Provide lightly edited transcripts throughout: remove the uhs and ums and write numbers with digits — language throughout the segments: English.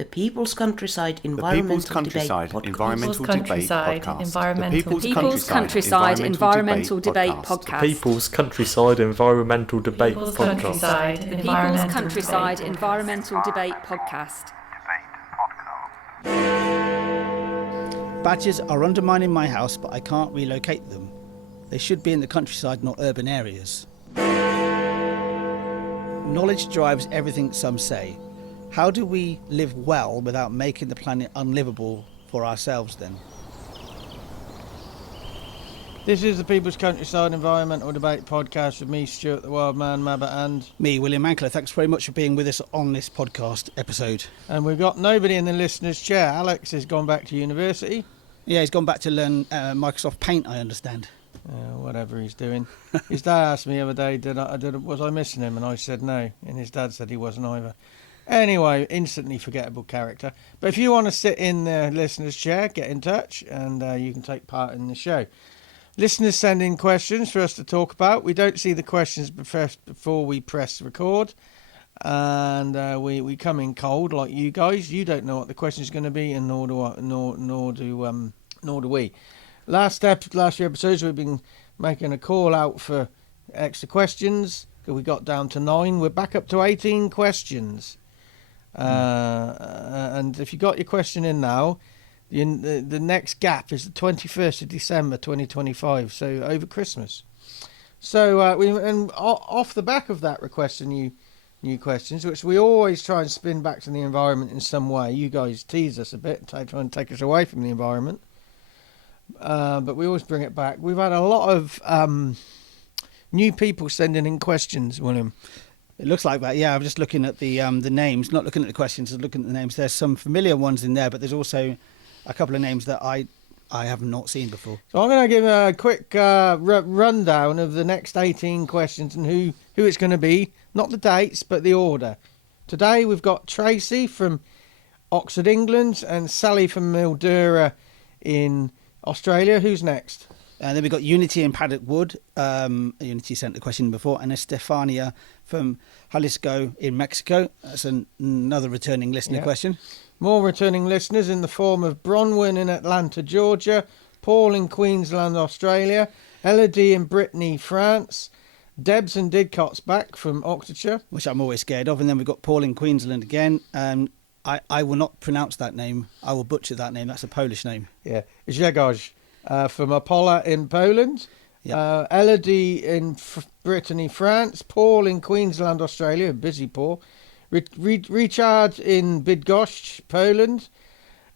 The People's Countryside Environmental Debate Podcast. Environmental Debate Podcast. People's Countryside Environmental Debate Podcast. People's Countryside Environmental Debate Podcast. People's Countryside Environmental Debate Podcast. Badgers are undermining my house, but I can't relocate them. They should be in the countryside, not urban areas. Knowledge drives everything, some say. How do we live well without making the planet unlivable for ourselves then? This is the People's Countryside Environmental Debate Podcast with me, Stuart the Wild Man Mabber, and me, William Ankler. Thanks very much for being with us on this podcast episode. And we've got nobody in the listener's chair. Alex has gone back to university. Yeah, he's gone back to learn Microsoft Paint, I understand. Whatever he's doing. His dad asked me the other day, was I missing him? And I said no. And his dad said he wasn't either. Anyway, instantly forgettable character. But if you want to sit in the listener's chair, get in touch and you can take part in the show. Listeners send in questions for us to talk about. We don't see the questions before we press record. And we come in cold like you guys. You don't know what the question is going to be, and nor do we. Last few episodes we've been making a call out for extra questions. We got down to 9. We're back up to 18 questions. And if you got your question in now, the next gap is the 21st of December 2025, so over Christmas. So off the back of that, requesting new questions, which we always try and spin back to the environment in some way. You guys tease us a bit, try and take us away from the environment, but we always bring it back. We've had a lot of new people sending in questions, William. It looks like that, yeah. I'm just looking at the names, not looking at the questions, just looking at the names. There's some familiar ones in there, but there's also a couple of names that I have not seen before. So I'm going to give a quick rundown of the next 18 questions and who it's going to be. Not the dates, but the order. Today we've got Tracey from Oxford, England, and Sally from Mildura in Australia. Who's next? And then we've got Unity in Paddock Wood. Unity sent the question before. And Estefania from Jalisco in Mexico. That's another returning listener question. More returning listeners in the form of Bronwyn in Atlanta, Georgia. Paul in Queensland, Australia. Elodie in Brittany, France. Debs and Didcot's back from Oxfordshire. Which I'm always scared of. And then we've got Paul in Queensland again. I will not pronounce that name. I will butcher that name. That's a Polish name. Yeah. Zhegoj. From Apollo in Poland, Elodie in Brittany, France, Paul in Queensland, Australia, busy Paul, Richard in Bydgoszcz, Poland,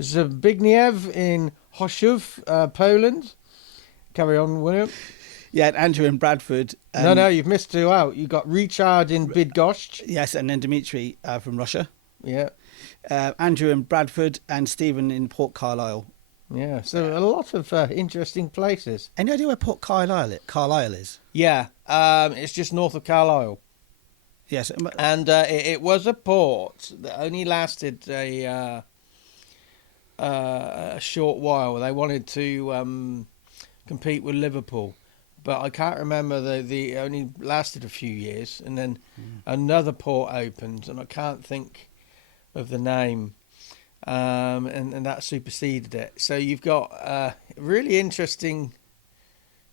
Zbigniew in Chorzów, Poland. Carry on, William. Yeah, Andrew in Bradford. No, you've missed 2 out. You got Richard in Bydgoszcz. Yes, and then Dimitri from Russia. Yeah. Andrew in Bradford and Stephen in Port Carlisle. Yeah, so a lot of interesting places. Any idea where Port Carlisle is? Yeah, it's just north of Carlisle. Yes. And it was a port that only lasted a short while. They wanted to compete with Liverpool, but I can't remember, the only lasted a few years. And then another port opened, and I can't think of the name. And that superseded it. So you've got a really interesting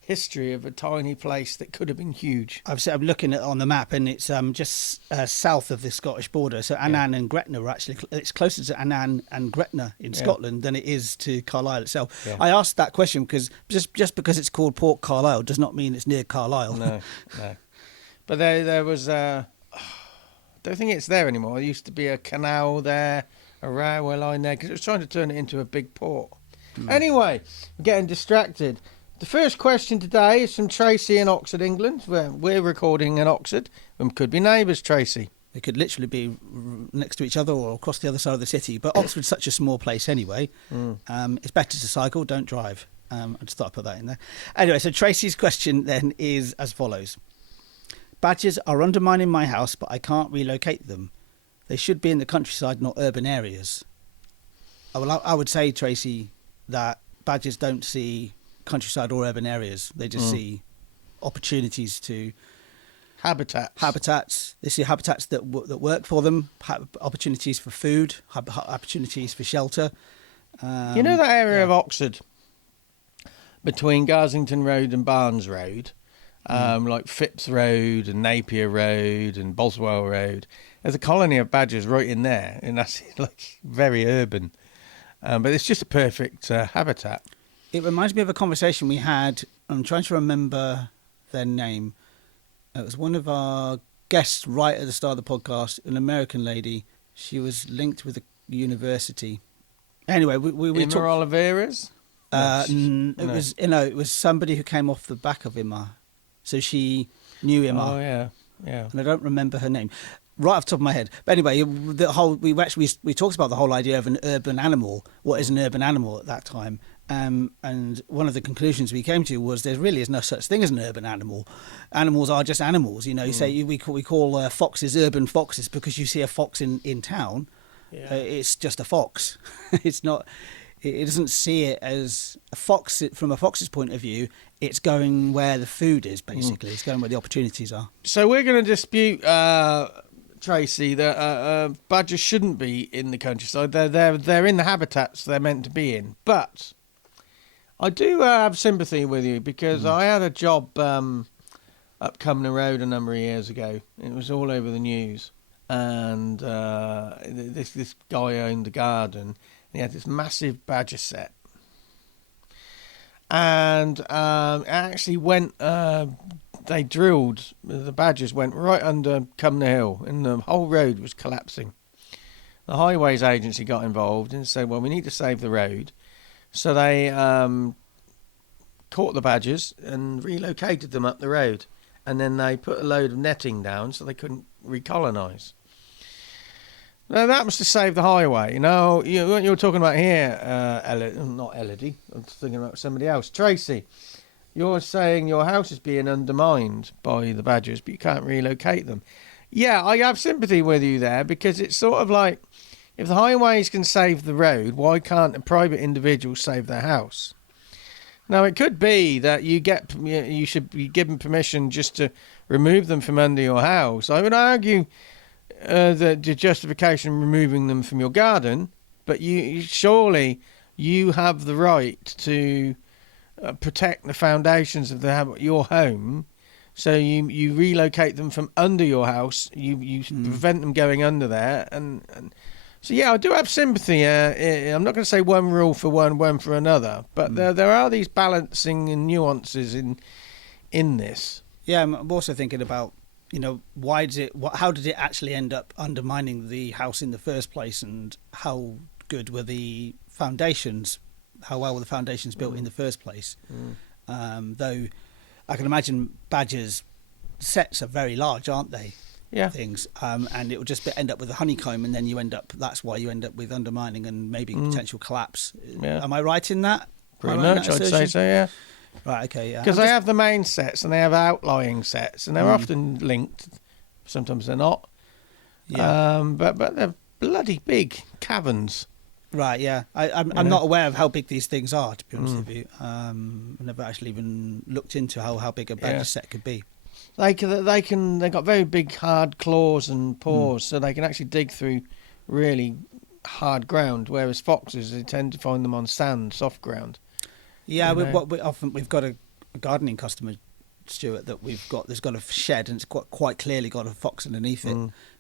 history of a tiny place that could have been huge. I'm looking at it on the map, and it's just south of the Scottish border. So Annan and Gretna are actually, it's closer to Annan and Gretna in Scotland than it is to Carlisle itself. Yeah. I asked that question because just because it's called Port Carlisle does not mean it's near Carlisle. No. But there was I don't think it's there anymore. There used to be a canal there, a railway line there, because it was trying to turn it into a big port. Anyway, we're getting distracted. The first question today is from Tracey in Oxford, England. We're recording in Oxford. We could be neighbours, Tracey. They could literally be next to each other or across the other side of the city. But Oxford's such a small place anyway. It's better to cycle, don't drive. I just thought I'd put that in there. Anyway, so Tracey's question then is as follows. Badgers are undermining my house, but I can't relocate them. They should be in the countryside, not urban areas. I would say, Tracey, that badgers don't see countryside or urban areas. They just see opportunities to Habitats. They see habitats that work for them, opportunities for food, opportunities for shelter. You know that area of Oxford between Garsington Road and Barnes Road, like Phipps Road and Napier Road and Boswell Road. There's a colony of badgers right in there, and that's like very urban. But it's just a perfect habitat. It reminds me of a conversation we had. I'm trying to remember their name. It was one of our guests right at the start of the podcast, an American lady. She was linked with a university. Anyway, we talked. Oliveira's? It was somebody who came off the back of Imar, so she knew Imar. Oh yeah. And I don't remember her name right off the top of my head. But anyway, we talked about the whole idea of an urban animal. What is an urban animal at that time? And one of the conclusions we came to was there really is no such thing as an urban animal. Animals are just animals. You say we call foxes urban foxes because you see a fox in town. Yeah. It's just a fox. It's not. It doesn't see it as a fox from a fox's point of view. It's going where the food is, basically. It's going where the opportunities are. So we're going to dispute, Tracey, that badgers shouldn't be in the countryside. They're in the habitats they're meant to be in. But I do have sympathy with you because I had a job up Cumnor Road a number of years ago. It was all over the news. And this guy owned a garden. He had this massive badger set. And it actually went, they drilled, the badgers went right under Cumnor Hill and the whole road was collapsing. The Highways Agency got involved and said, well, we need to save the road. So they caught the badgers and relocated them up the road. And then they put a load of netting down so they couldn't recolonise. Now, that was to save the highway. What you're talking about here, not Elodie, I'm thinking about somebody else. Tracey, you're saying your house is being undermined by the badgers, but you can't relocate them. Yeah, I have sympathy with you there, because it's sort of like, if the highways can save the road, why can't a private individual save their house? Now, it could be that you should be given permission just to remove them from under your house. I would argue the justification removing them from your garden, but surely you have the right to protect the foundations of your home. So you relocate them from under your house. You prevent them going under there, and so yeah, I do have sympathy. I'm not going to say one rule for one for another, but there are these balancing and nuances in this. Yeah, I'm also thinking about, how did it actually end up undermining the house in the first place, and how good were the foundations? How well were the foundations built in the first place? Though I can imagine badgers' sets are very large, aren't they? Yeah. Things, and it will just end up with a honeycomb, and then that's why you end up with undermining and maybe potential collapse. Yeah. Am I right in that? Pretty much, I'd say so, yeah. Right, okay, yeah. Because they have the main sets and they have outlying sets, and they're often linked. Sometimes they're not. Yeah. But they're bloody big caverns. Right, yeah. I'm not aware of how big these things are, to be honest with you. I've never actually even looked into how big a badger set could be. They've got very big hard claws and paws, so they can actually dig through really hard ground, whereas foxes, they tend to find them on sand, soft ground. Yeah, we've got a gardening customer, Stuart, there's got a shed, and it's quite clearly got a fox underneath it.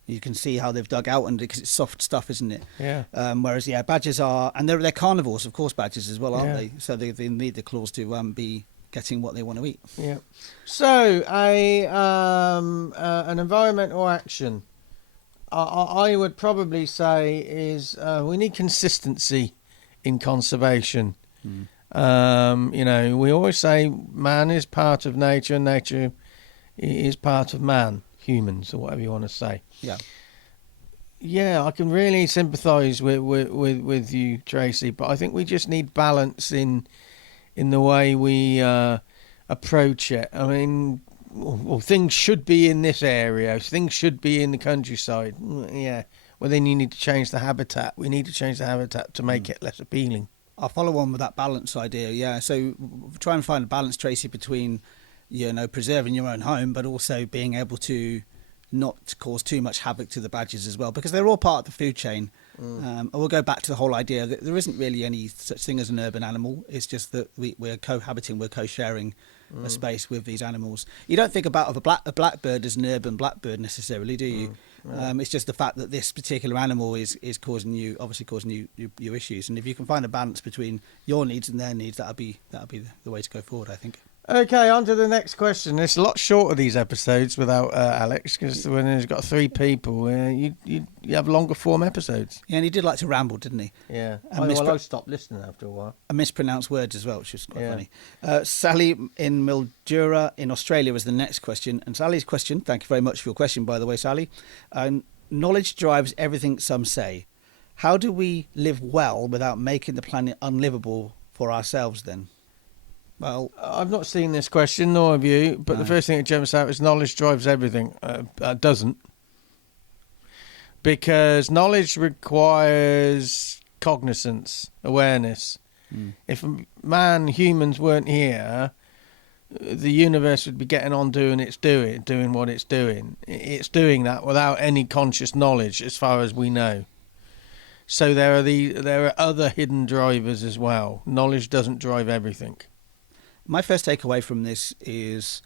You can see how they've dug out under it because it's soft stuff, isn't it? Yeah. Whereas, badgers are, and they're carnivores, of course, badgers as well, aren't they? So they need the claws to be getting what they want to eat. Yeah. So an environmental action, I would probably say is we need consistency in conservation. We always say man is part of nature, and nature is part of man, humans, or whatever you want to say. Yeah. Yeah, I can really sympathise with you, Tracey, but I think we just need balance in the way we approach it. I mean, things should be in this area, things should be in the countryside. Yeah, well then you need to change the habitat. We need to change the habitat to make it less appealing. I'll follow on with that balance idea, yeah. So try and find a balance, Tracey, between, preserving your own home, but also being able to not cause too much havoc to the badgers as well, because they're all part of the food chain. And we'll go back to the whole idea that there isn't really any such thing as an urban animal. It's just that we're cohabiting, we're co-sharing a space with these animals. You don't think about a blackbird as an urban blackbird necessarily, do you? It's just the fact that this particular animal is causing you issues, and if you can find a balance between your needs and their needs, that'll be the way to go forward, I think. Okay, on to the next question. It's a lot shorter, these episodes, without Alex, because when there's got 3 people, you have longer form episodes. Yeah, and he did like to ramble, didn't he? Yeah. I stopped listening after a while. And mispronounced words as well, which is quite funny. Sally in Mildura in Australia was the next question. And Sally's question, thank you very much for your question, by the way, Sally. Knowledge drives everything, some say. How do we live well without making the planet unlivable for ourselves then? Well, I've not seen this question, nor have you, but the first thing that jumps out is knowledge drives everything. Doesn't. Because knowledge requires cognizance, awareness. If humans weren't here, the universe would be getting on doing what it's doing. It's doing that without any conscious knowledge, as far as we know. So there are other hidden drivers as well. Knowledge doesn't drive everything. My first takeaway from this is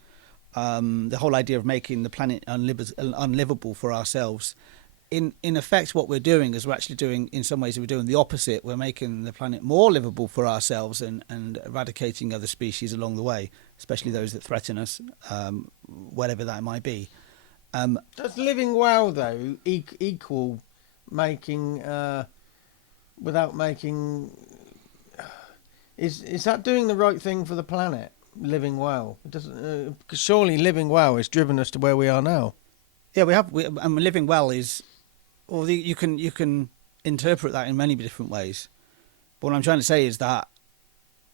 the whole idea of making the planet unlivable for ourselves. In effect, what we're doing is we're actually doing, in some ways, we're doing the opposite. We're making the planet more livable for ourselves and eradicating other species along the way, especially those that threaten us, whatever that might be. Does living well, though, equal making, without making... Is that doing the right thing for the planet? Living well, it doesn't. Because surely living well has driven us to where we are now. Yeah, living well is, you can interpret that in many different ways. But what I'm trying to say is that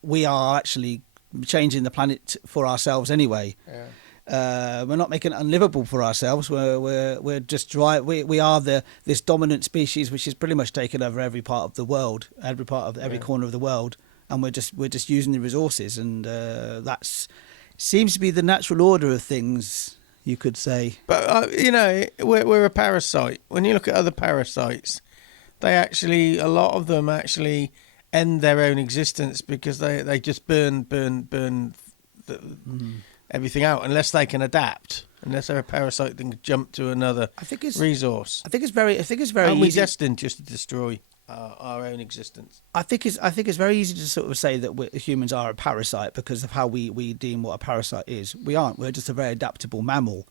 we are actually changing the planet for ourselves anyway. Yeah. We're not making it unlivable for ourselves. We're just we are this dominant species which is pretty much taken over every part of the world, every corner of the world. And we're just using the resources, and that seems to be the natural order of things, you could say. But we're a parasite. When you look at other parasites, a lot of them actually end their own existence because they just burn everything out unless they can adapt. Unless they're a parasite, they can jump to another resource. I think it's very Aren't we easy. destined just to destroy our own existence? I think it's very easy to sort of say that humans are a parasite because of how we deem what a parasite is. We aren't. We're just a very adaptable mammal.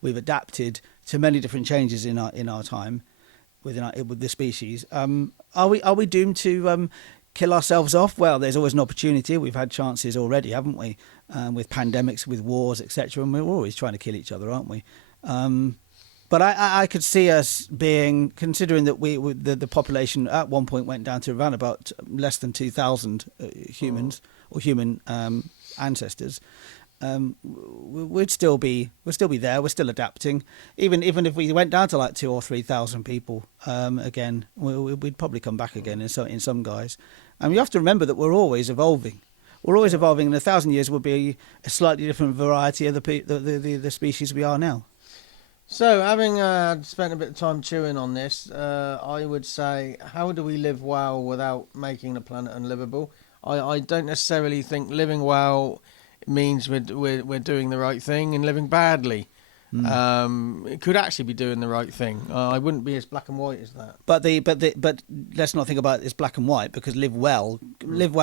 We've adapted to many different changes in our time with the species. Are we doomed to kill ourselves off? Well, there's always an opportunity. We've had chances already, haven't we? With pandemics, with wars, etc. And we're always trying to kill each other, aren't we? But I could see us being, considering that the population at one point went down to around about less than 2,000 humans or human ancestors. We'd still be there. We're still adapting. Even if we went down to like 2,000 or 3,000 people again, we'd probably come back again in some guys. And you have to remember that we're always evolving. We're always evolving. In 1,000 years, we'll be a slightly different variety of the species we are now. So, having spent a bit of time chewing on this, I would say, how do we live well without making the planet unlivable? I don't necessarily think living well means we're doing the right thing, and living badly. It could actually be doing the right thing. I wouldn't be as black and white as that. But let's not think about it as black and white, because live well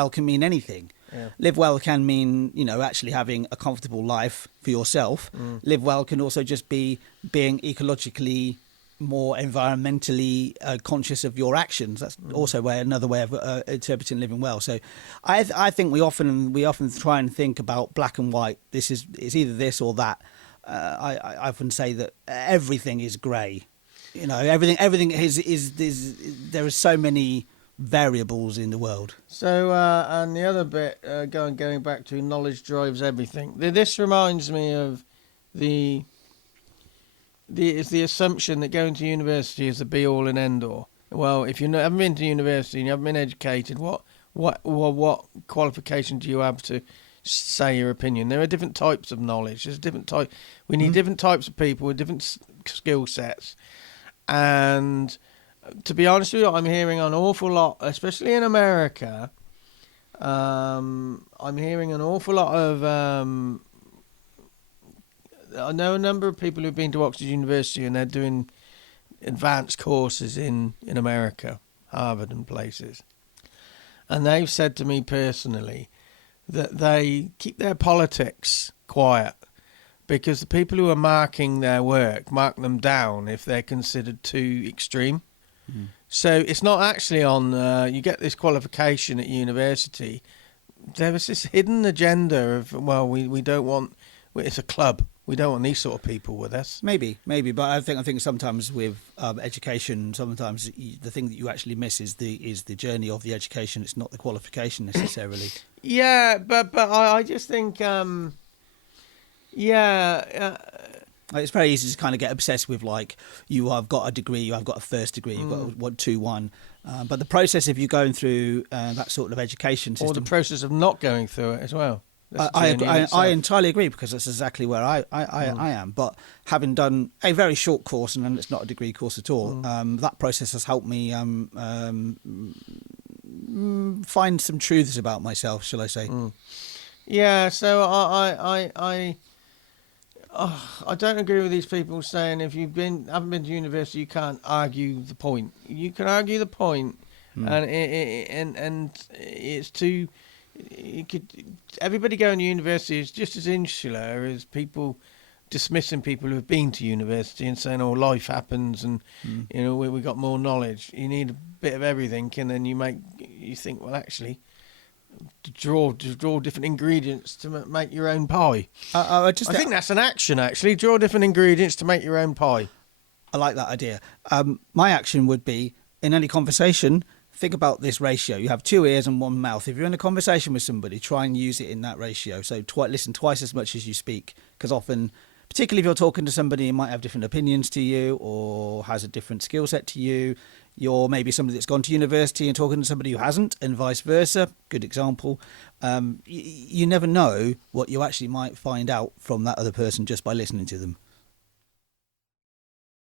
can mean anything. Yeah. Live well can mean, actually having a comfortable life for yourself. Live well can also just be being ecologically more environmentally conscious of your actions. That's also another way of interpreting living well. So I think we often try and think about black and white. It's either this or that. I often say that everything is grey. Everything is there are so many variables in the world. So and the other bit, going back to knowledge drives everything. This reminds me of the assumption that going to university is the be all and end all. Well, if you haven't been to university and you haven't been educated, what qualification do you have to say your opinion. There are different types of knowledge. There's different type. We need different types of people with different skill sets. And to be honest with you, I'm hearing an awful lot, especially in America. I'm hearing an awful lot of. I know a number of people who've been to Oxford University and they're doing advanced courses in America, Harvard and places. And they've said to me personally that they keep their politics quiet because the people who are marking their work mark them down if they're considered too extreme. So it's not actually on, you get this qualification at university. There was this hidden agenda of, well, we don't want, it's a club. We don't want these sort of people with us. Maybe, but I think sometimes with education, sometimes the thing that you actually miss is the journey of the education. It's not the qualification necessarily. Yeah, but I just think, it's very easy to kind of get obsessed with, like, you have got a degree, you have got a first degree, you've got a 1-2-1. But the process of you going through that sort of education system, or the process of not going through it as well. I entirely agree, because that's exactly where I am. But having done a very short course, and it's not a degree course at all, that process has helped me find some truths about myself, shall I say. Yeah, so I don't agree with these people saying if you haven't been to university, you can't argue the point. You can argue the point, and it's too. Everybody going to university is just as insular as people dismissing people who have been to university and saying, "Oh, life happens, and we got more knowledge." You need a bit of everything, and then you think, well, actually, to draw different ingredients to make your own pie. I think that's an action. Actually, draw different ingredients to make your own pie. I like that idea. My action would be, in any conversation, think about this ratio. You have 2 ears and 1 mouth. If you're in a conversation with somebody, try and use it in that ratio. So listen twice as much as you speak, because often, particularly if you're talking to somebody who might have different opinions to you or has a different skill set to you, you're maybe somebody that's gone to university and talking to somebody who hasn't, and vice versa. Good example. You never know what you actually might find out from that other person just by listening to them.